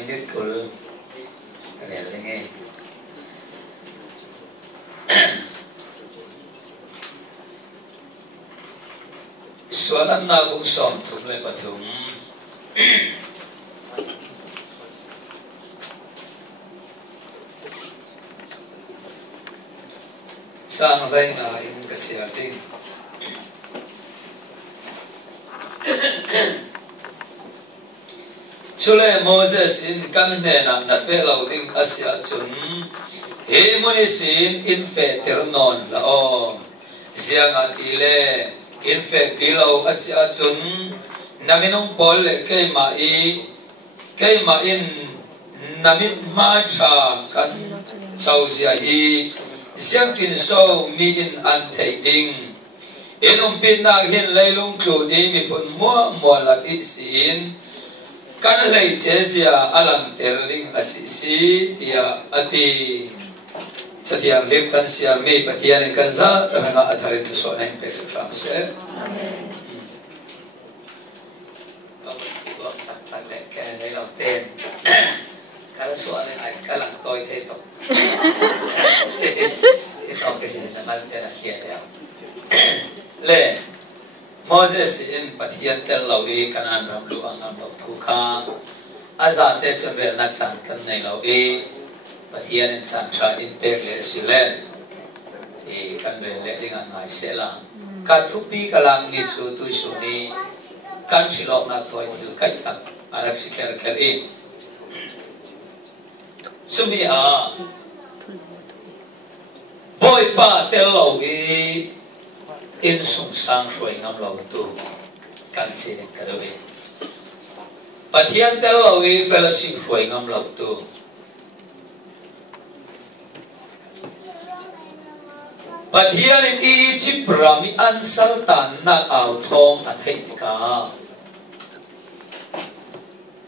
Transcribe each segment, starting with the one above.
minute kul rel nge soalan na kung som thum le pathum sang vai na in kasia ding chule Moses in kan ne na fe lo ding asia chun he moni sin in fe ternon la o siang atile in fe pilo asia chun naminong pol ke ma in namit ma cha kan sausia hi siang tin so mi in an thei ding enum pin na hin leilung chu ni mi phun mo la ti sin kan lei che sia alang terling asisi tia ati setiap lem kan sia me patian kan za tanga athare tu so na impes transfer amen kan nei lo ten kala so ai kalang toi the to itu ke sini tamal te na khia ya le Moses in pathian tel lawi kanan ram lu angam lo thuka azate chamber na chan kan nei lawi pathian in chan tra in per le silen e kan le dinga ngai sela ka thupi kalang ni chu tu su ni kan silok na thoi thil kai tak arak sikher kher e sumi a boy pa tel lawi in sung sang ruồi ngâm lâu tu can xin cái đó vậy pathian tel lawi fellowship ruồi ngâm lâu tu pathian in Egypt rami an sultan na ao thong a thei ka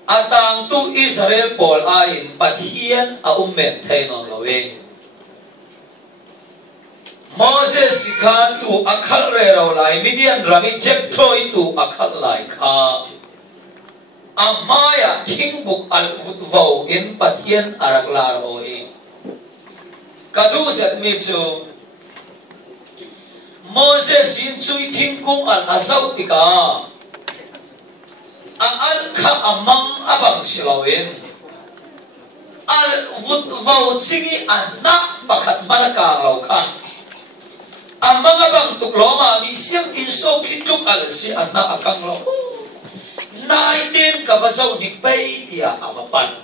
atang tu Israel pol a in pathian a ummet thei non lawi Moses sikhan tu akhal re rau lai Midian rami Jethro tu akhal lai kha amaya thingbuk al vutvo in pathian araklar oi kadu set mi chu Moses in chui thingkung al azau tika al kha amang abang silawin al vutvo chingi anak pakhat manaka lau kha amang abang tukloma mi siang inso kituk alsi anak akang lo naiden kavasau ni pay dia awapan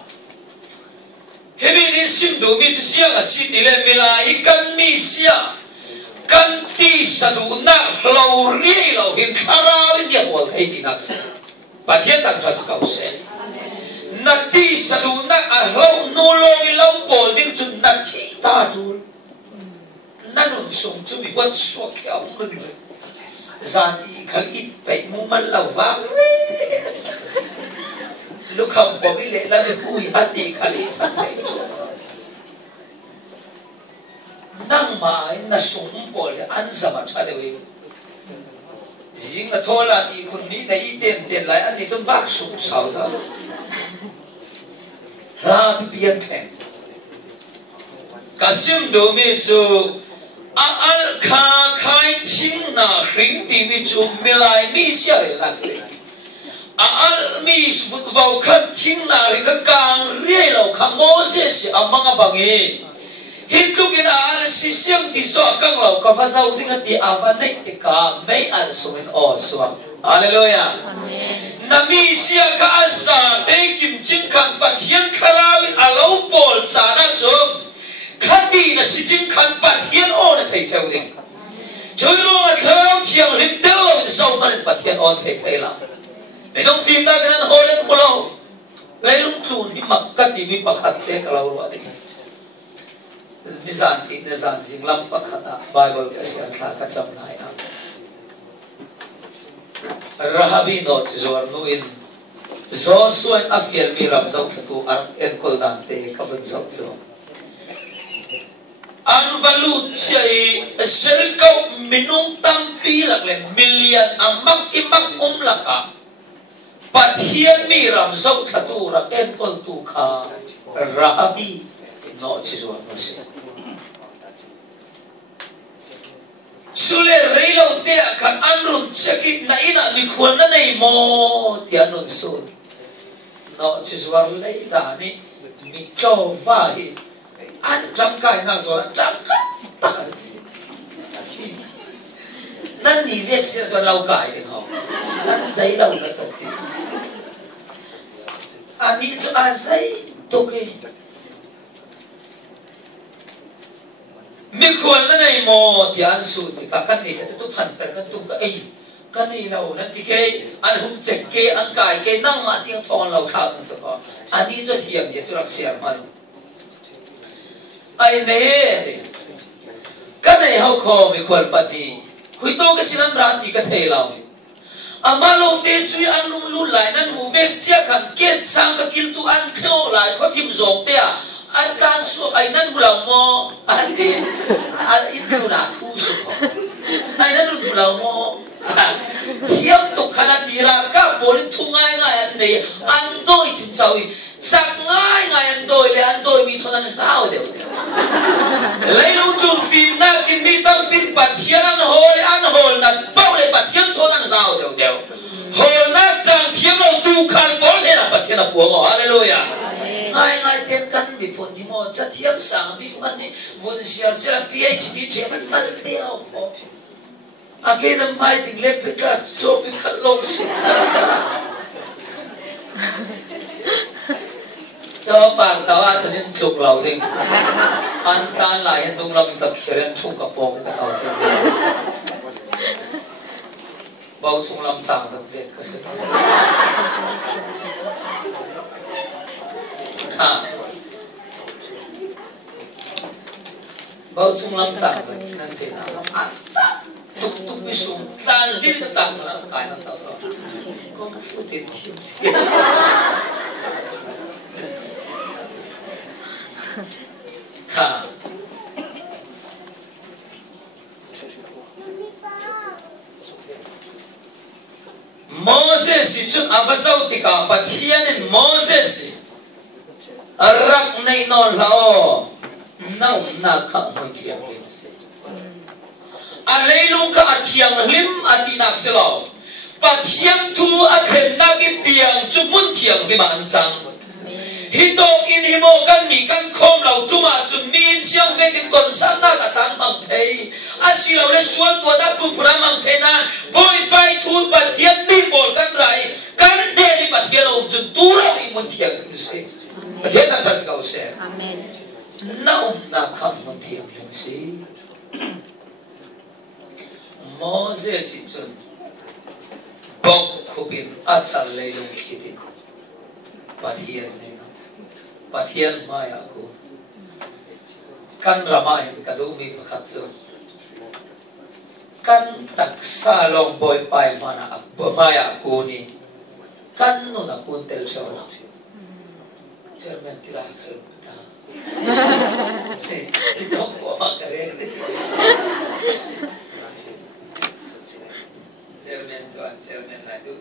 hebi ni simdu mi siang asitile mila ikan mi sia kanti sadu na lo ri lo hin kharal ni wal hai dinak pathian tak fas kau se nati sadu na lo nulo lo pol ding chun na chi ta tu nanun sung chu mi wat so kya mu ni zani khal it pe mu man law va lukham bo bi le la be hui ati khali tha thai chu nang ma na sung bo le an sama tha de we jing na thola ni khun ni na i ten lai an ni chon bak sung sao sa la bi pian theng kasim do mi chu al kha khai ching na hring ti mi chu milai mi sia le lak se al mi svut vau khan ching na ri ka kang ri lo kha Moses amanga bangi hituk in al si siang ti so kang lo ka fa sau ding ati avanai ti ka mai al sumin o suam hallelujah amen nami sia ka asa te kim ching khan pathian kharawi alo pol chana chum khati na si ching khan pathian o na thei cheu ding chui lo na thau chiang lim tel lo so man pathian on thei la me dong sim da kan holen pulo leilung thun hi makkati mi pakhat te kalau wa ding mizan ti na zan jinglam pakhata bible ka sian thla ka cham nai a rahabi no chizor nu in Joshua and afiel mi ram zau thatu ar en kol dan te ka ban zau zo an valut chai serkau minung tampi laklen million amak imak laka pathian mi ram zau thatu rak en pol tu kha rabi no chizwa no se sule reilo te kan anrum cheki na ina mi khon na nei mo ti anon so no chizwa lei da ni mi cho va hi an cham kai na so cham ka ta si nan ni vek sia cho lau kai đi ho nan sai lau na sa si ani cho a sai to ke mi khon na nei mo ti an su ti ka kan ni sa tu phan per kan tu ka ei kan ni lau na ti ke an hum chek ke an kai ke nang ma ting thon lau kha kan so ko ani cho thiam je chu rak sia ma ai ne kan nei ho kho mi khon pa ti khui to cái silam ra thì cái thầy lao ama long te chui an lung lu lại nan mu vek chia kan ke sang ka kil tu an theo lại kho thim zong te a an kan su ai nan bu lao mo an de an in tu na thu su ko ai nan bu lao mo siam tu khana ti ra ka bol thu ngai ngai an de an doi chin chawi sak ngai ngai an doi mi thon an lao de lấy lúc tuần phim na kinh mi tâm pin bát thiên an hol na bao le bát thiên thon an lao đều hol na chẳng kiếm đâu tu khan bol thế là bát thiên là buông ngỏ hallelujah ngai ngai tiền căn bị phun đi mo chắc thiam sang bị phun này vun siar sẽ là PhD chếมันmal tiêu à cái năm mai thì lép bị cắt cho bị cắt lông xịt so phản tao à sẽ nên chụp lâu đi an can lại hiện tung làm các khiên chụp các bộ cái tao thì bao chung làm sang được việc cái gì ha bao chung làm sang được nên thế nào ăn tuk tuk bị sung tan đi cái tan là cái nó tao đó có phụ tiền thiếu gì ha Moses chun abasau tika pathianin Moses rak nei no lao nau na kha hoi thiam lim se a leilung ka athiang lim atinak selo pathian thu a khen na ki piang chumun thiam lim an chang hitok in himo kan mi kan khom lau tuma chun min siang vekin kon san na ka tan mang thei asi lo le suan to da phun phura mang thei na boy pai thu pathian mi bol kan rai kan de ni pathian lo chun tu lo ni mun thiam lim se pathian na tas kau se amen na kham mun thiam lim se Moses chun bok khupin achal leilung khiti pathian pathian mai aku kan ramai kadumi pakhatsu kan taksa long boy pai mana mai aku ni kan nu na kun tel shola chairman tila ta itu ko kare chairman la tu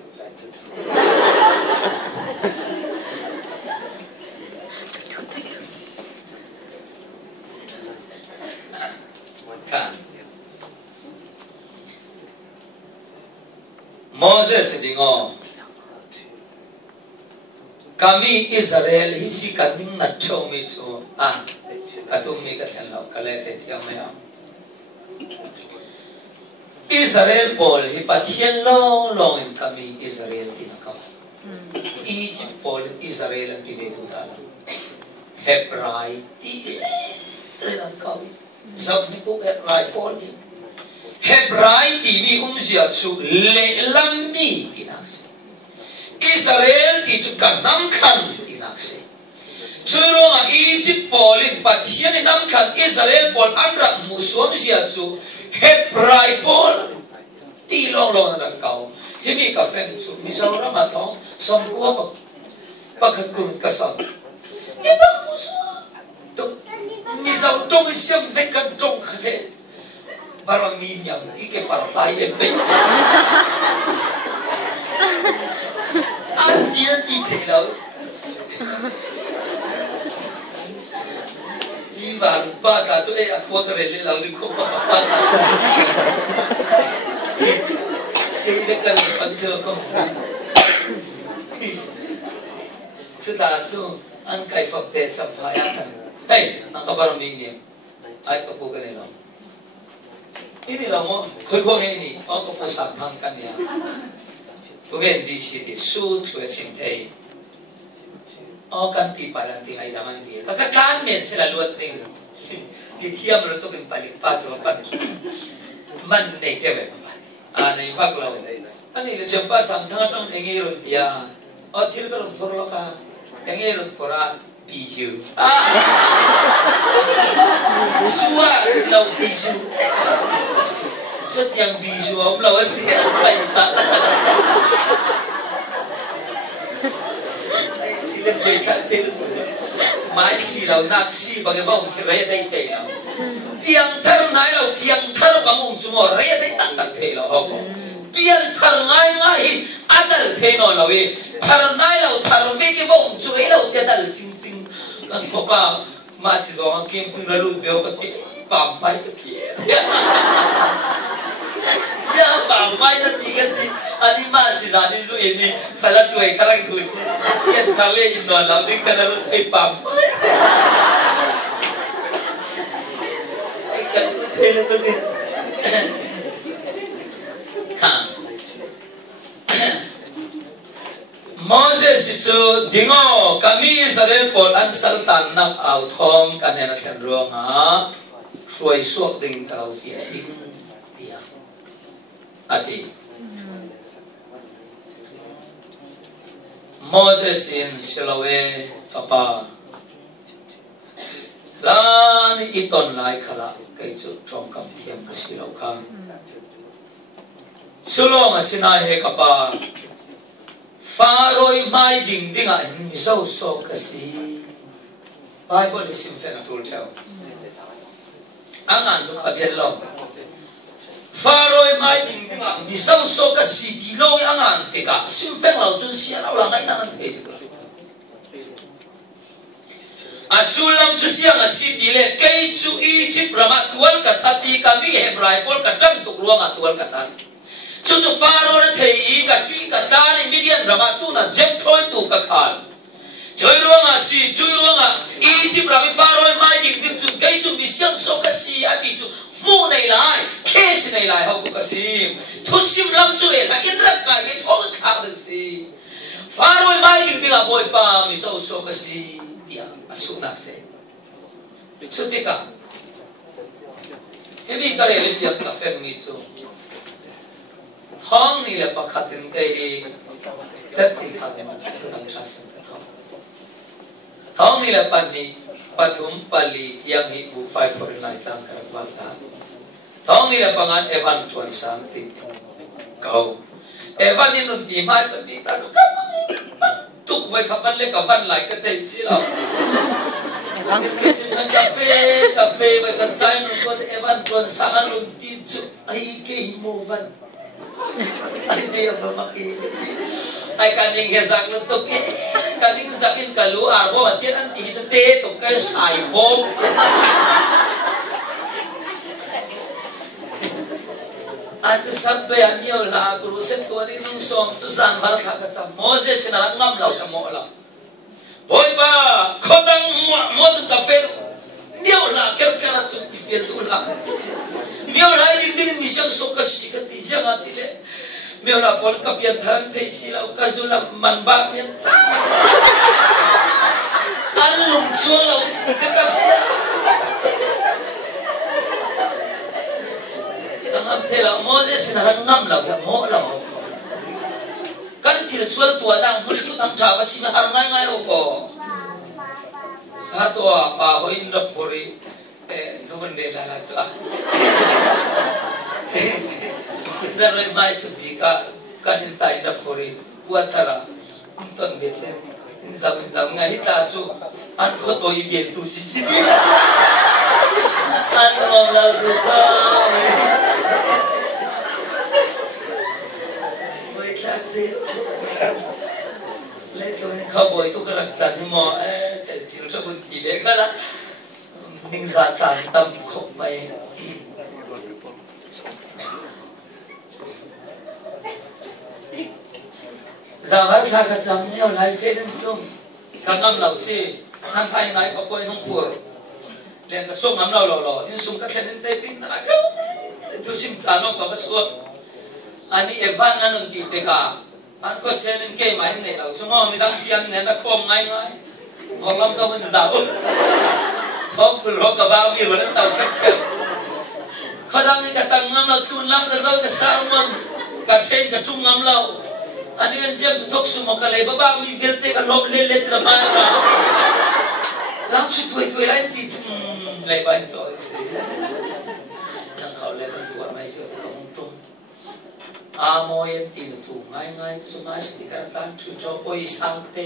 Moses dingo kami Israel hisi kaning na chomi chu katumi ka thanlo kalete tiang maya Israel pol hi pathian long in kami Israel tinakaw Egypt pol Israel ang tivetu dala Hebrai ti renan kawi sab ni ko Hebrai pol ni Hebrai TV siya chu le lammi tinakse Israel ti chu kanam khan tinakse churo nga Egypt polin pathian ni nam khan Israel pol anra musuam siya chu Hebrai pol ti long na kau himi ka fen chu misaura ma thong sompuwa pakhat kun kasam ibang musuam to misau tong siam dekan tong khale para minyang ike para tayo pe. At thì lâu chỉ vàng ba cả chỗ ấy qua cái này lâu đi không có ba cả cái cần ăn chưa không sự ta chỗ ăn cái phật tết sắp phải ăn hey ang kabarang ini ay kapo ka nila ini lang mo koi ko ini ako po sabtang kanya tumen di siti su tu sim ay o kan ti palan ti ay naman di kakakan men sila luat ring kithiam lo to kin palik pa so pan man nei tebe ana ifak law ani le jamba samthang tong engiron dia o thir to thor lo ka engiron thora biju suwa lau biju setiang biju om lau dia paisa tidak berkat tidak masih lau naksi bagi bang kira dai tei lau piang thar nai lau piang thar bang cuma raya dai tak tei lau piang thar ngai adal tei no lau thar nai lau thar veki bang cuma lau dia dal cing kan papa masih doang camping lalu dia kata pamai ketiak ya pamai tadi kata ani masih jadi so ini kalau tu ekarang tu sih yang kale itu alam ni kalau pamai kan tu tele tu kan Moses itu dingo kami sare pol an sultan nak authom kanena thenro nga suai suak ding kau fia ding dia ati Moses in Siloe kapa lan iton lai khala kai chu trong kam thiam ka silo kha sulong asina he kapa Faroi mai ding ding a miso so kasi Bible is simple na tool tell angan so kabian lo Faroi mai ding ding a miso so kasi dilo angan tika simple lao chun sia lao lang ai nan te asulam chu sia nga si dile kai chu Egypt rama tual kathati kami Hebrai pol katam tuk ruang tual kathati Cucu Faro na thei ka chui ka tani Midian rama tu na jem thoi tu ka khal chui ruanga si chui ruanga Egypt rami Faro mai ding ding chu kai chu bisyang so ka si ati chu mu nei lai kes nei lai ho ku ka si thusim lam chu e la indra ka ye thong kha de si Faro mai ding ding a boy pa mi so ka si dia asuna se sutika hebi kare le piak ka fer ni chu Thong ni le pakhatin kai tat ti khagen thang trasan ka thong ni le pani pathum pali yang hi bu 549 tam ka balta thong ni le pangan evan chuan sang ti kau evan in nun ti ma sabi ta ka tuk vai khapan le ka van lai ka te si la kesin an cafe vai ka chai nun ko evan chuan sang nun ti chu ai ke mo van Ay siya pa makinig. Ay kaning hezak lo to ke kaning zakin kalu arbo atin an ti to te to kay saibom. At sabay an yo la krusen to ni nung som to san bar kha sa Moses sinarang ngam law mo la. Boy ba khodang mo to kafe niyo la ker kara chu ifel to la. Miao lai ding ding misang sokas ikati siang atile. Miao la pon kapian tharang thei sila ukazula manba mienta. Alung sulau ikakafia. Kangam thela Moses narang ngam la mo la. Kan tirsual tuadang huli tu tang chava sima harangai ngai ko. Satu apa hoin la pori kawan dia lah cah. Dari mai sebika kadinta ida pori kuatara unton bete zam ngai ta chu an ko to i bien tu si an ngom la tu ko moi chate lấy cái khâu bồi tu cái đặc sản mà cái thiếu cho bún tí đấy cái là mình giả sản tâm không bay giờ bắt ra cái chấm nhiều lại phê đến chung các năm lão sư han thay ngay có quay không phù liền cái số ngắm lâu lâu nhưng sung các chân đến tay pin là cái tu sim chán nó có số anh ấy evan anh đi thế cả anh có xem những cái máy này lão chúng họ mình đang pian này nó không ngay ngay họ làm cái mình giàu không cứ họ cả bao nhiêu lần tàu khépเขาดังนี่กระตังงามเราทุนล้ำกระเจ้ากระสาวมันกระเทนกระทุ่งงามเราอันนี้เสียงทุกสุมากันเลยบ้าวิเกลเตกันลบเล่เล่ตระมาเราล้ำชุดถวยไล่ตีจุ่มไล่บ้านจ่อสิยังเขาเล่กันตัวไม่เสียแต่เขาคงตรงอามอยันตีนถูกง่ายสุมาสติการตันชุดจอปอยสังเต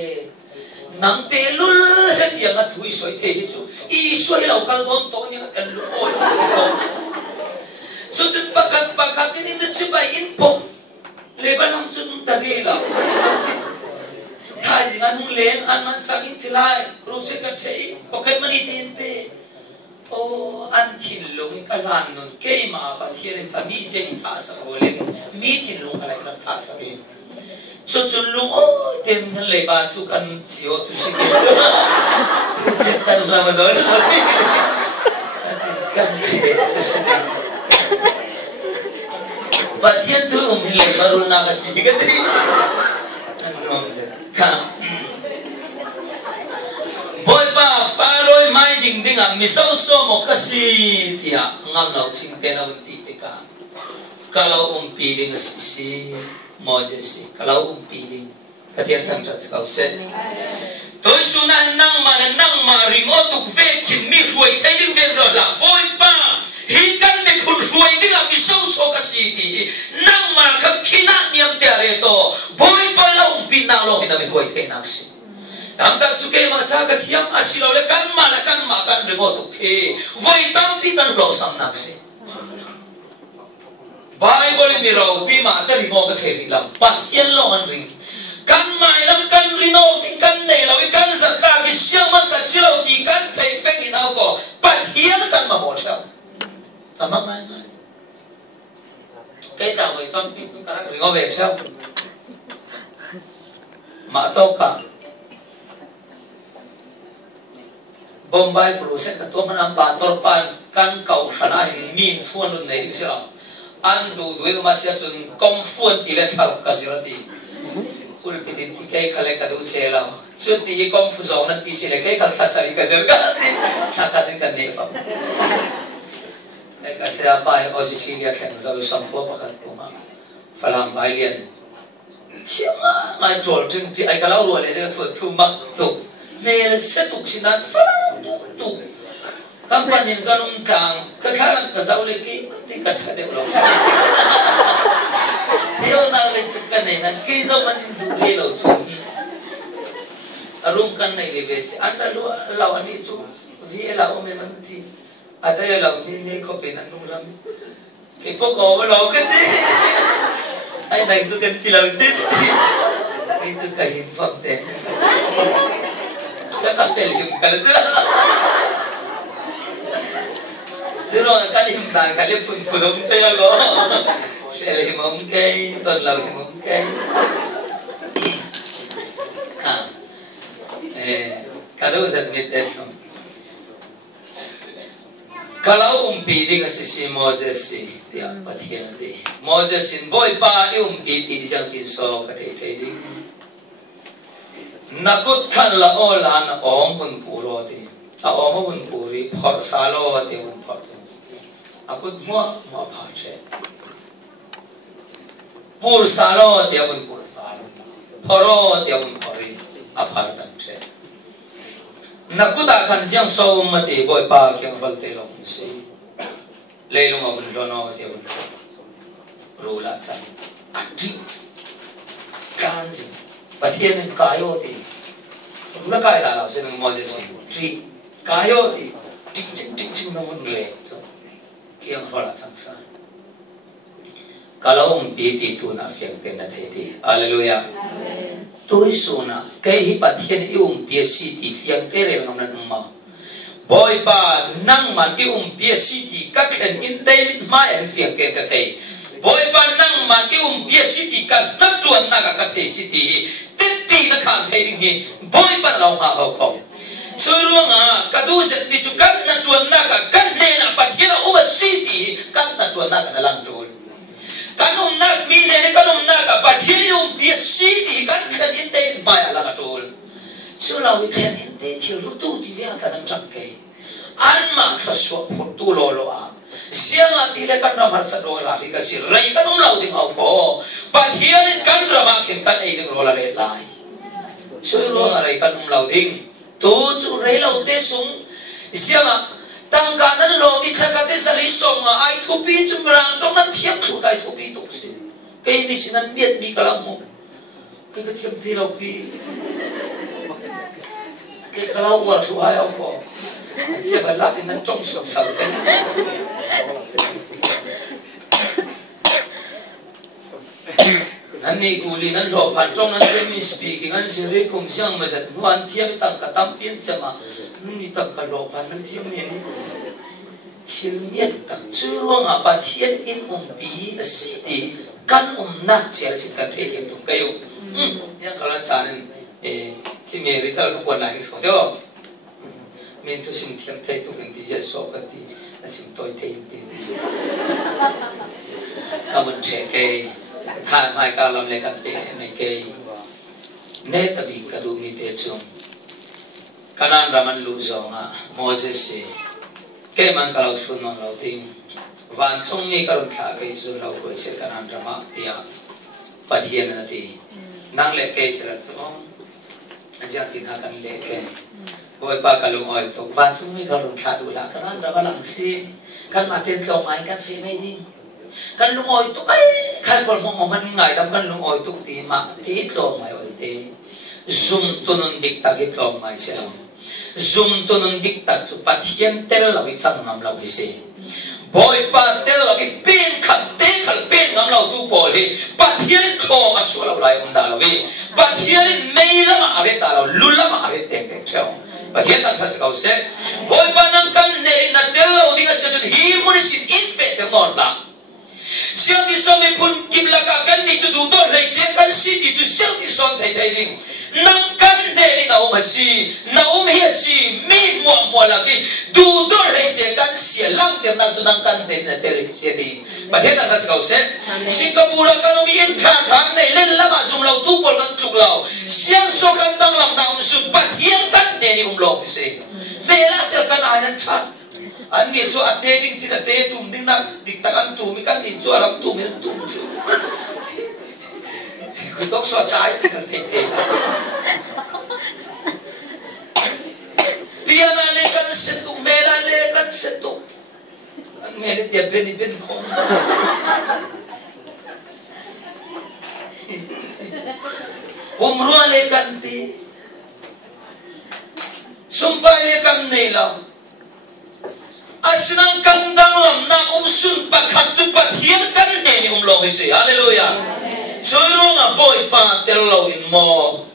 นังเตลุลเห็นยังงั้นถุยสวยเทหิจูอีสวยเรากันโดนโตยังงั้นลุโอยสุดpakat ini tercoba info lebar nam cun terila thai jangan huleng anak saking kelai rusik kacai poket mani tempe oh antin long kalan non kei ma pathirin kami se ipasa boleh mitin long kalai ipasa ke cun long oh ten lebar cukan cio tu sikit kan Ramadan kan tersedih Batian tu umilai baru nak kasih kita ni, kan? Boy pa faroi mai ding am misau so mo kasih dia ngam lau cing tena bunti tika. Kalau piling si Moses kalau piling katian tang cat kau set. Tôi sunan nang maring otuk ve kimi huai tailing ve rola boy pa hikan me khun huai ding am misau so kasih ti nang ma kham khina niam te are to boy pa lau pina lo hina me huai te naksi tam tak suke ma cha ka thiam asilo le kan ma kan remote ke voi tam pi kan lo sam naksi Bible mi ro pi ma ka remote ka thei lam pat yen lo an ring kan mai lam kan rino kan nei lo kan sa ka ki siang man ka silo ti kan thei feng in au ko pat hian kan ma mo cha tamam mai cái tàu về con pin cái đó có về sao mà tàu cả Bombay proses ketua menang bator pan kan kau sana min tuan lun naik siapa andu dua masih asun konfun tidak tahu kasirati kulpitin tikai kale kadu cela suti konfuso nanti sila kai kata sari kasir kan katatin kan nefam kasi apa yang Australia kan zalu sampo pakat kuma falam bailian siapa ngai jol jeng di ai kalau luar le tu mak tu mel setuk sinan falam tu kampanin kanung tang kekalan kazau leki ti kacade ulo dia nak leckan ni nak kizo manin dule lo tu arum kan nai lebes anda lu lawan itu dia lawan memang ti ada yang lawan ni kopi nak nuram kepo kau lawan kete ai nak tu kan tilawan tu itu kahim fakte tak kafel him kalau Zero kalim tang kalim pun pun saya go. Saya mungkin ton lau mungkin. Kalau admit itu. Kalau umpi dengan si Moses si dia pathian deh. Moses sin boy pa umpi di siang tinso kate tadi. Nakut kan la ola na pun puro deh. Om pun puri por salo deh pun por. Aku mua pace. Pur salo dia pun pur salo, poro dia pun pori apa tante. Nak tak akan siang so mati boy pa yang valte long si. Lelong abun dono dia pun rula san. Adi kanzi, patian kayo di. Rula kaya dalam senang Moses si. Tri kayo di. Ting namun le. Yang holat sangsa. Kalau umpi itu nafiang tena tadi. Haleluya. tôi số na cái hi bát thiên yêu bia si ti phiang cái này ngam nan ma boy ba nang man yêu bia si ti các khen in tây mai anh phiang cái thầy boy ba nang man yêu bia si ti các nắp chuan na các thầy si ti tết ti na khang thầy ding hi boy ba lao ha hậu khẩu soi luang à các tu sẽ bị chụp cắt na chuan na các này na bát thiên là si ti cắt na chuan na cái lang chuan kanum nak mi ne kanum nak apa thilium biasi di kan khan inte mai ala katul sula wi khan inte thil tu ti via tanam chak ke an ma khaswa photu lo lo a sianga ti le kan ramar sa do la ka si rai kanum lau ding au ko pa thian kan rama khin kan ei ding lo la le lai sulu rai kanum lau ding tu chu rai lau te sung sianga tang kanan lo mi thakate sari songa ai thupi chumrang trong nan thiam thu kai thupi tok si kai mi sinan miet mi kalam mo kai ka thiam thi lo pi kai kalau war thu ai ko sia ba la nan trong sop sal te nan ni uli nan lo phan trong nan mi speaking an siri kong siang ma zat nuan thiam tang ka tam pin chama ni tak ka lo phan nan thiam ni thiên nhiên đặc trưng à bà thiên in pi sĩ đi căn na chỉ là sự cần thể hiện thuộc cái yêu nhưng kalau chán khi mình result các quan lại cái đó mình tu sinh thiam thấy tu cái gì số cái gì là sinh tôi thấy tin à vấn đề cái thay mai cả làm lại cái này cái nét là bị cái đồ mình thấy chung kanan raman lu zong à Moses cái man kalau sun non lau ting van chung mi kalau thả cái chu lau ko se kanan rama tia pathian na ti nang le ke se la to asia tin ha kan le ke boy pa kalung oi to van chung mi kalau thả du la kanan rama lang si kan ma ten tlong ai kan fe mai ding kan lung oi to ai kan bol mo man ngai dam kan lung oi to ti ma ti tlong mai oi te zoom to non dik ta ki tlong mai se zoom to nung diktat chu pathian tel la vi chang ngam lo se boy pa tel la vi pen khat te khal pen ngam lo tu pol hi pathian kho asu lo lai um da lo vi pathian mei la ma ave ta lo lu la ma ave te te chao pathian ta thas kau se boy pa nang kan ne na tel lo ding se chu hi mun sin in fe te non la siang ki so me pun kim la ka kan ni chu du to lai che kan si ti chu siang ki son thai thai ding nang kan ne ni na um si na um hi si mi mo la ki du to lai che kan si lang te na chu nang kan te na te le si di pathian ta thas kau se Singapore kan um in tha thang nei len la ma zum lo tu pol kan tuk lo siang so kan dang lam na su pathian kan ne ni lo se vela se kan ai tha anh nghĩ cho anh thế đinh chỉ là thế tụm đinh na địch tắc ăn tụm cái nghĩ cho làm tụm mình tụm cứ tóc xóa tai thì cần thế thế bia na lên cần sẽ tụm mẹ na lên cần sẽ tụm anh mẹ đi bên không umrua lên cần tí sumpah lên cần này lòng asinang kandang lam na sun pakhat chu pathian kan ne ni lo se hallelujah choiro nga boy pa tel lo in mo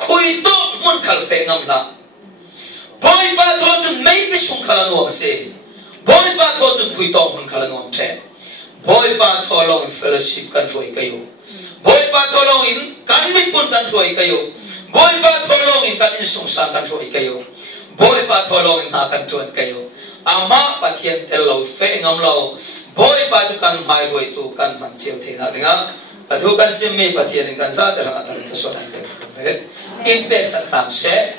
khui to mun khal fe ngam la boy pa tho chu mai bi sung khala no se boy pa tho chu khui to mun khala no che boy pa tho lo in fellowship kan roi kayo boy pa tho lo in kan mi pun kan roi kayo boy pa tho lo in kan in sung sang kan roi kayo boy pa tho lo in na kan chuan kayo ama pathian tel lo fe ngam lo boy pa chu kan mai roi tu kan man chiu the na ringa adu kan sim me pathian kan sa ta ra ta so na ke in pe sa kham se